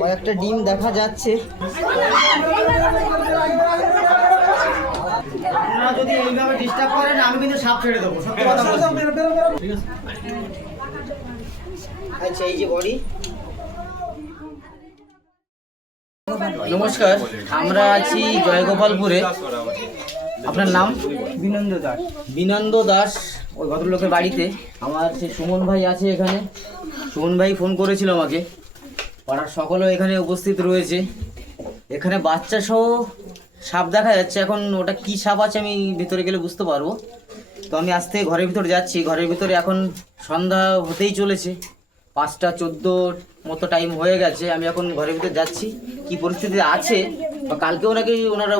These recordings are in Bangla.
কয়েকটা ডিম দেখা যাচ্ছে। আপনারা যদি এইভাবে ডিস্টার্ব করেন আমি কিন্তু সাপ ছেড়ে দেবো, সত্যি কথা বলছি। আচ্ছা, এই যে বডি। নমস্কার, আমরা আছি জয়গোপালপুরে। আপনার নাম? বিনন্দ দাস। বিনন্দ দাস, ওই ভদ্রলোকের বাড়িতে আমার সেই সুমন ভাই আছে এখানে। সুমন ভাই ফোন করেছিল আমাকে। পাড়ার সকলেও এখানে উপস্থিত রয়েছে। এখানে বাচ্চা সহ সাপ দেখা যাচ্ছে। এখন ওটা কি সাপ আছে আমি ভিতরে গেলে বুঝতে পারবো। তো আমি আজ থেকে ঘরের ভিতরে যাচ্ছি। ঘরের ভিতরে এখন সন্ধ্যা হতেই চলেছে, 5টা 14 মতো টাইম হয়ে গেছে। আমি এখন ঘরের ভিতরে যাচ্ছি। কি পরিস্থিতি আছে, কালকেও নাকি ওনারা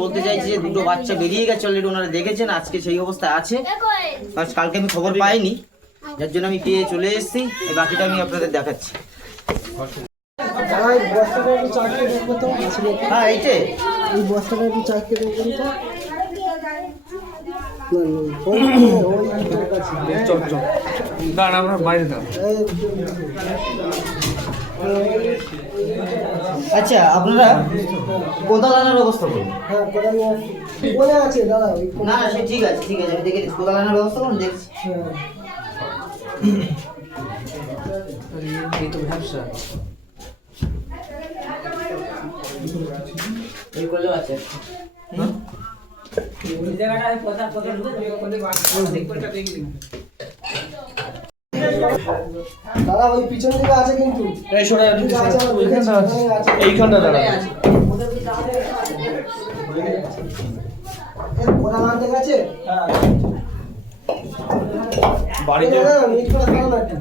বলতে চাইছে যে 2টো বাচ্চা বেরিয়ে গেছে অলরেডি, ওনারা দেখেছেন। আজকে সেই অবস্থা আছে, কালকে আমি খবর পাইনি, যার জন্য আমি পেয়ে চলে এসেছি। এই বাকিটা আমি আপনাদের দেখাচ্ছি। হ্যাঁ, এইটাই এই বস্তাটা একটু চারটে দেখবেন তো। আচ্ছা, আপনারা কোদাল আনার ব্যবস্থা করুন। হ্যাঁ, কোদাল বলে আছে দাদা। না না, সে ঠিক আছে, ঠিক আছে, আমি দেখে দিচ্ছি। কোদাল আনার ব্যবস্থা করুন, দেখছি। এই তো ব্যবসা এই করলেও আছে। দাদা ওই পিছন দিকে আছে কিন্তু। এইখানটা দাঁড়া। কোদাল আনতে গেছে বাড়িতে মিট করে খাও না একটু।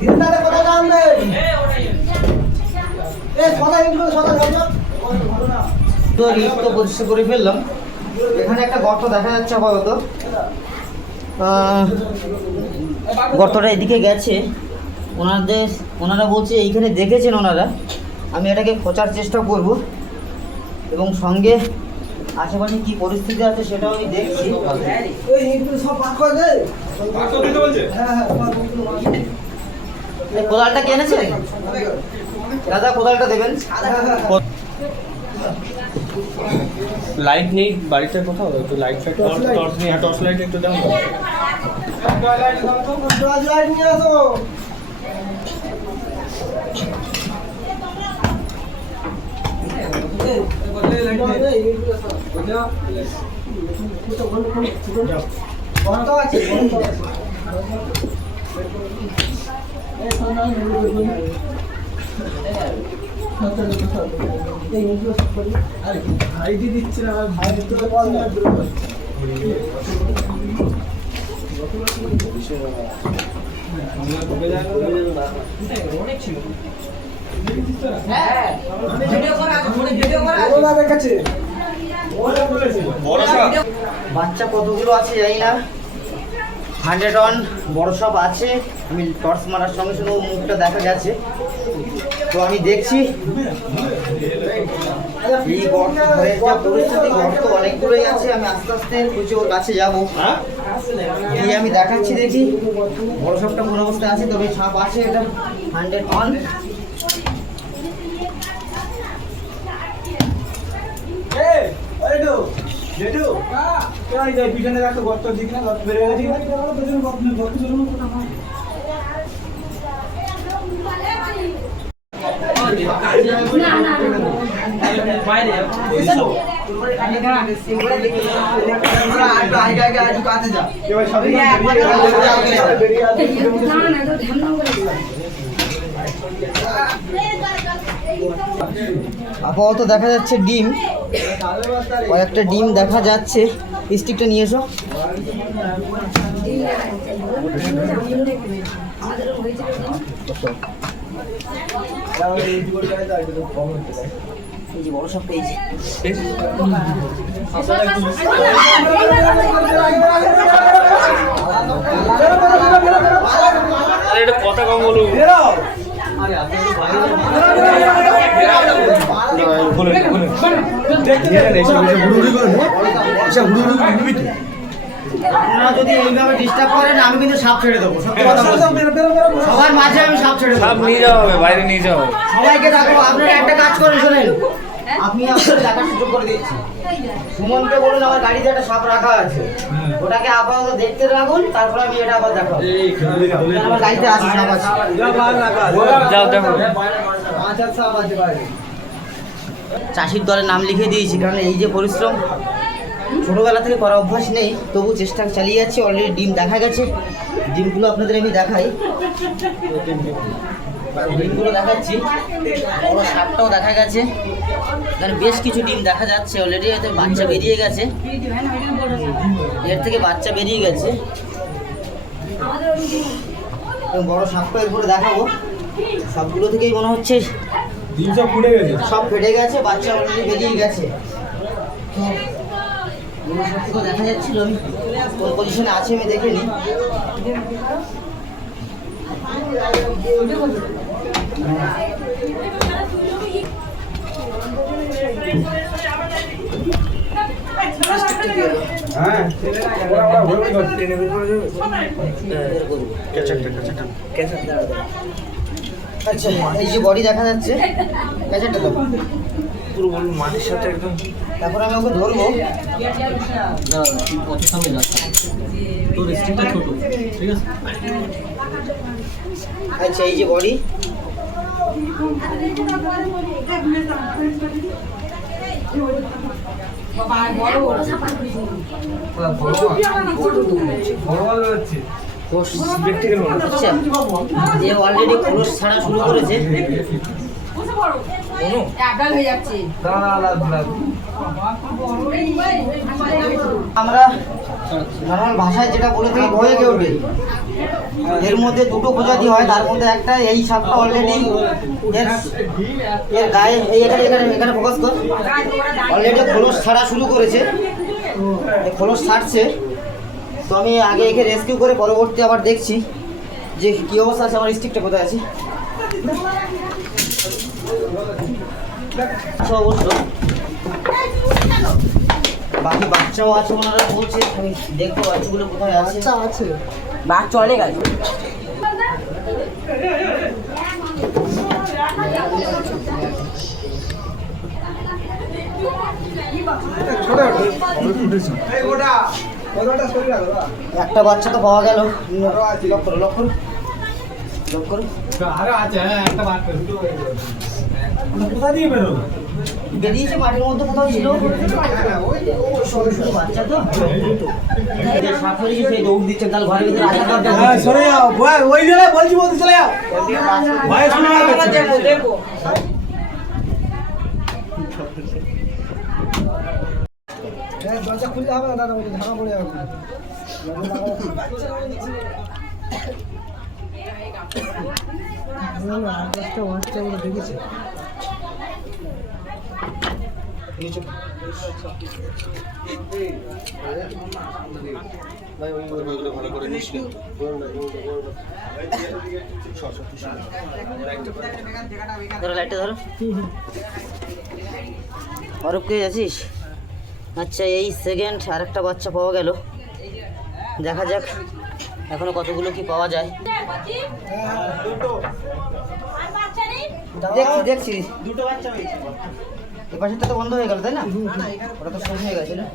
ঘিন্দারে কোথায় যাবে? তো লিফট তো পরিষ্কার করে ফেললাম। এখানে একটা গর্ত দেখা যাচ্ছে আপাতত। গর্তটা এদিকে গেছে। ওনারা বলছে এইখানে দেখেছেন ওনারা। আমি এটাকে খোঁচার চেষ্টা করব এবং সঙ্গে আশেপাশে কি পরিস্থিতি আছে সেটাও আমি দেখছি। কোদালটা কে এনেছেন দাদা? কোদালটা দেবেন। লাইট নেই বাড়িতে কোথাও? একটু লাইট টর্চ নিয়ে, টর্চ লাইট একটু দাও। আইডি দিচ্ছে না, ভাই বাচ্চা কতগুলো আছে জানি না। 100 টন বড় সব আছে। আমি টর্চ মারার সঙ্গে সঙ্গে মুখটা দেখা গেছে। তো আমি দেখছি এই ঘরের যা পরিস্থিতি, গর্ত অনেকগুলোই আছে। আমি আস্তে আস্তে খুঁজে ওর কাছে যাবো, গিয়ে আমি দেখাচ্ছি। দেখি বড় সবটা কোন অবস্থায় আছে, তবে সাপ আছে। এটা 100 টন। পিছনে একটা গর্ত দিক না, গর্ত বেড়ে গেছে। আপাতত দেখা যাচ্ছে ডিম, কয়েকটা ডিম দেখা যাচ্ছে। স্টিকটা নিয়ে এসো। এই যে বড় সব পেয়েছি। এটা কথা কম বলুন। আপনারা যদি এইভাবে ডিস্টার্ব করেন আমি কিন্তু সাপ ছেড়ে দেবো, সত্যি কথা বলছি। সবার মাঝে আমি সাপ ছেড়ে দেবো। নিয়ে যাওয়া হবে, বাইরে নিয়ে যাওয়া হবে। সবাইকে ডাকবো। আপনারা একটা কাজ করে শোনেন, আপনি আপনাদের দেখার সুযোগ করে দিচ্ছি। সুমনকে বলুন আমার গাড়িতে একটা সাপ রাখা আছে, ওটাকে আপাতত দেখতে রাখুন, তারপরে আমি এটা আবার দেখাবো। আমার গাড়িতে আছে সাপ আছে। যাও দেখো। চাষির দলে নাম লিখে দিয়েছি, কারণ এই যে পরিশ্রম ছোটোবেলা থেকে করা অভ্যাস নেই, তবু চেষ্টা চালিয়ে যাচ্ছি। অলরেডি ডিম দেখা গেছে, ডিমগুলো আপনাদের আমি দেখাই। ডিমগুলো দেখাচ্ছি, বড় সাপটাও দেখা গেছে, এখানে বেশ কিছু ডিম দেখা যাচ্ছে অলরেডি। এতে বাচ্চা বেরিয়ে গেছে, এর থেকে বাচ্চা বেরিয়ে গেছে। এবং বড় সাপটা এরপরে দেখাবো। সবগুলো থেকেই মনে হচ্ছে ডিম সব ফুটে গেছে। সব ফেটে গেছে, বাচ্চা অলরেডি বেরিয়ে গেছে। তো দেখা যাচ্ছিল, আমি কোন পজিশনে আছে আমি দেখে নিই। হ্যাঁ আচ্ছা, এই যে বডি দেখা যাচ্ছে, ক্যাচারটা তো পুরো বলুন মাটির সাথে একদম। তারপর আমি ওকে ধরবো। তোর স্টিকটা ছোট, ঠিক আছে? আচ্ছা, এই যে বডি, আচ্ছা, যে অলরেডি খোলস ছাড়া শুরু করেছে। আমরা নর্মাল ভাষায় যেটা বলে থাকি ভয়ে কেউ ওঠে। এর মধ্যে দুটো প্রজাতি হয়, তার মধ্যে একটা এই সাপটা অলরেডি এর গায়ে এই এখানে এখানে এখানে ফোকাস কর, অলরেডি খোলস ছাড়া শুরু করেছে, খোলস ছাড়ছে। তো আমি আগে একে রেস্কিউ করে পরবর্তী আবার দেখছি যে কী অবস্থা আছে। আমার স্টিকটা কোথায় আছে? আচ্ছা, অবশ্য বাকি বাচ্চাও আছে ওনারা বলছে, আমি দেখবো বাচ্চাগুলো কোথায় আছে। আছে বাচ্চা অনেক আছে। একটা বাচ্চা তো পাওয়া গেল। লক করো, লক করো, লক করো। আরো আছে, হ্যাঁ একটা বার করে কোথা দিয়ে বেরো? বেরিয়েছে মাঠের মধ্যে কোথাও ছিল। সরু সরু বাচ্চা তো, যে সাপ হয়েছে সেই দৌড় দিচ্ছে, তাহলে ঘরের ভিতরে আসার দরকার নেই। সরে যাও, ওই জায়গায় বলছি বলতে চলে যাও। ভয় শুনে দেখো। দরজা খুলতে হবে না দাদা, ঢাকা পড়ে যাবে। দেখেছি ধরো, লাইটটা ধরো। অরূপ কে আছিস? আচ্ছা, এই সেকেন্ড আর একটা বাচ্চা পাওয়া গেল। দেখা যাক এখনো কতগুলো কি পাওয়া যায়। দেখছি দেখছি, দুটো বাচ্চা হয়েছে। এই পাশেরটা তো বন্ধ হয়ে গেল, তাই না? ওটা তো শেষ হয়ে গেছে না?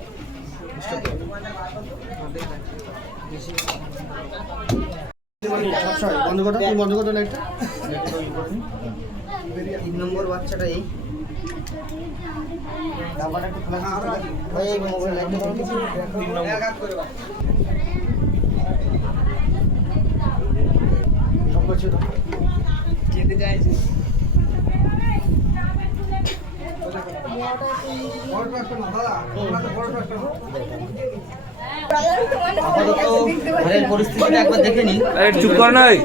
বন্ধ করো, তুমি বন্ধ করো লাইটটা। 3 নম্বর বাচ্চাটা এই ডাবাটা একটু খোলা আছে। ভাই এই মোবাইল লাইটটা ধরো। 3 নম্বর কেটে যাইছে। ঘরের পরিস্থিতিটা একবার দেখে নিন। চুপ কর নাই,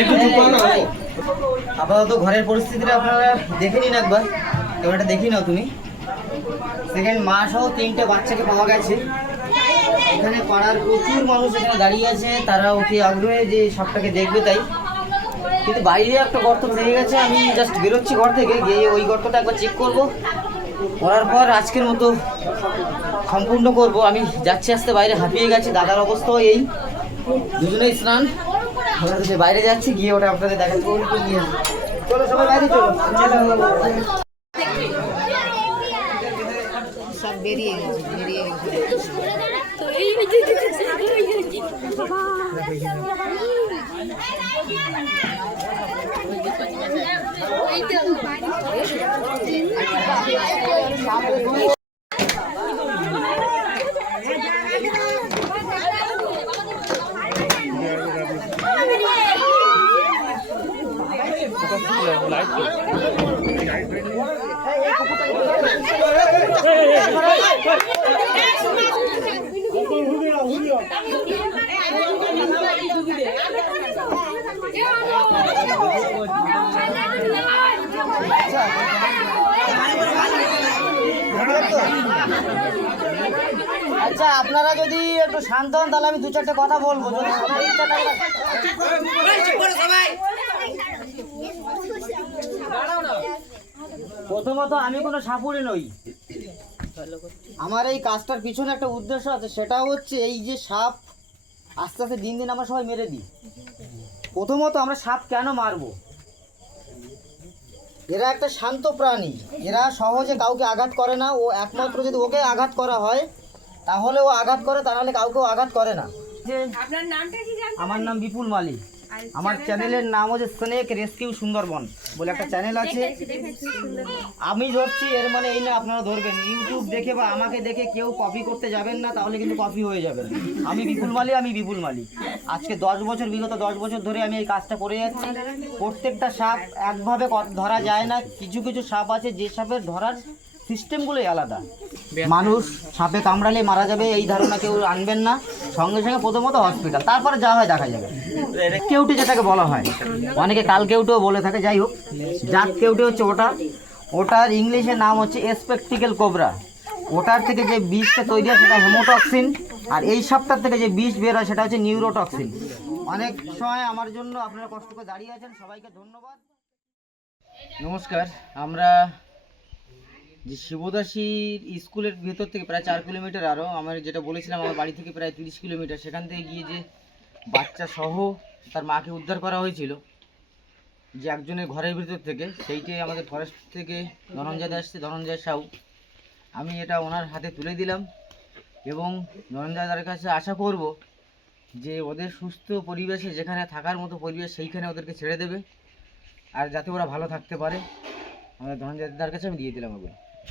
একটু চুপ করো না। আপাতত ঘরের পরিস্থিতিটা আপনারা দেখে নিন একবার। ক্যামেরাটা দেখি নাও তুমি। সেকেন্ড মা সহ 3টে বাচ্চাকে পাওয়া গেছে। এখানে পাড়ার প্রচুর মানুষ এখানে দাঁড়িয়ে আছে, তারা ওকে আগ্রহে যে সাপটাকে দেখবে, তাই কিন্তু বাইরে একটা গর্ত থেকে গেছে, আমি জাস্ট বেরোচ্ছি ঘর থেকে, গিয়ে ওই গর্তটা একবার চেক করব, করার পর আজকের মতো সম্পূর্ণ করব। আমি যাচ্ছি, আসতে বাইরে হাঁপিয়ে গেছি, দাদার অবস্থাও এই, দুজনেই স্নান, আমরা তো বাইরে যাচ্ছি, গিয়ে ওটা আপনাদের দেখাতে বলবো। চলো সবাই বাইরে চলো। সব বেরিয়ে গেছে। আচ্ছা, আপনারা যদি একটু শান্ত হন তাহলে আমি দু চারটে কথা বলবো। যদি শোনার ইচ্ছা থাকে। প্রথমত আমি কোনো সাপুড়ে নই, আমার এই কাজটার পিছনে একটা উদ্দেশ্য আছে, সেটা হচ্ছে এই যে সাপ আস্তে আস্তে দিন দিন আমরা সবাই মেরে দিই। প্রথমত আমরা সাপ কেন মারবো? এরা একটা শান্ত প্রাণী, এরা সহজে কাউকে আঘাত করে না। ও একমাত্র যদি ওকে আঘাত করা হয় তাহলে ও আঘাত করে, তা নাহলে কাউকেও আঘাত করে না। যে আপনার নামটা কি জানেন? আমার নাম বিপুল মালি, আমার চ্যানেলের নাম হচ্ছে স্নেক রেস্কিউ সুন্দরবন বলে একটা চ্যানেল আছে। আমি ধরছি, এর মানে এই না আপনারা ধরবেন। ইউটিউব দেখে বা আমাকে দেখে কেউ কপি করতে যাবেন না, তাহলে কিন্তু কপি হয়ে যাবেন। আমি বিপুল মালি আজকে 10 বছর, বিগত 10 বছর ধরে আমি এই কাজটা করে যাচ্ছি। প্রত্যেকটা সাপ একভাবে ধরা যায় না, কিছু কিছু সাপ আছে যে সাপের ধরার সিস্টেমগুলোই আলাদা। মানুষ সাপে কামড়ালে মারা যাবে এই ধারণা কেউ আনবেন না, সঙ্গে সঙ্গে প্রথমত হসপিটাল, তারপরে যা হয় দেখা যাবে। কেউটি যেটাকে বলা হয়, অনেকে কাল কেউটিও বলে থাকে, যাই হোক, জাত কেউটি হচ্ছে ওটার ইংলিশের নাম হচ্ছে স্পেকটিক্যাল কোবরা। ওটার থেকে যে বিষটা তৈরি হয় সেটা হেমোটক্সিন, আর এই সাপটার থেকে যে বিষ বের হয় সেটা হচ্ছে নিউরোটক্সিন। অনেক সময় আমার জন্য আপনারা কষ্ট করে দাঁড়িয়ে আছেন, সবাইকে ধন্যবাদ। নমস্কার। আমরা যে শিবদাসীর স্কুলের ভেতর থেকে প্রায় 4 কিলোমিটার, আরও আমার যেটা বলেছিলাম আমার বাড়ি থেকে প্রায় 30 কিলোমিটার, সেখান থেকে গিয়ে যে বাচ্চা সহ তার মাকে উদ্ধার করা হয়েছিল যে একজনের ঘরের ভিতর থেকে, সেইটাই আমাদের ফরেস্ট থেকে ধনঞ্জয় আসছে, ধনঞ্জয় সাউ। আমি এটা ওনার হাতে তুলে দিলাম এবং ধনঞ্জয় দার কাছে আশা করব যে ওদের সুস্থ পরিবেশে, যেখানে থাকার মতো পরিবেশ, সেইখানে ওদেরকে ছেড়ে দেবে, আর যাতে ওরা ভালো থাকতে পারে। আমাদের ধনঞ্জয় দার কাছে আমি দিয়ে দিলাম ওগুলো।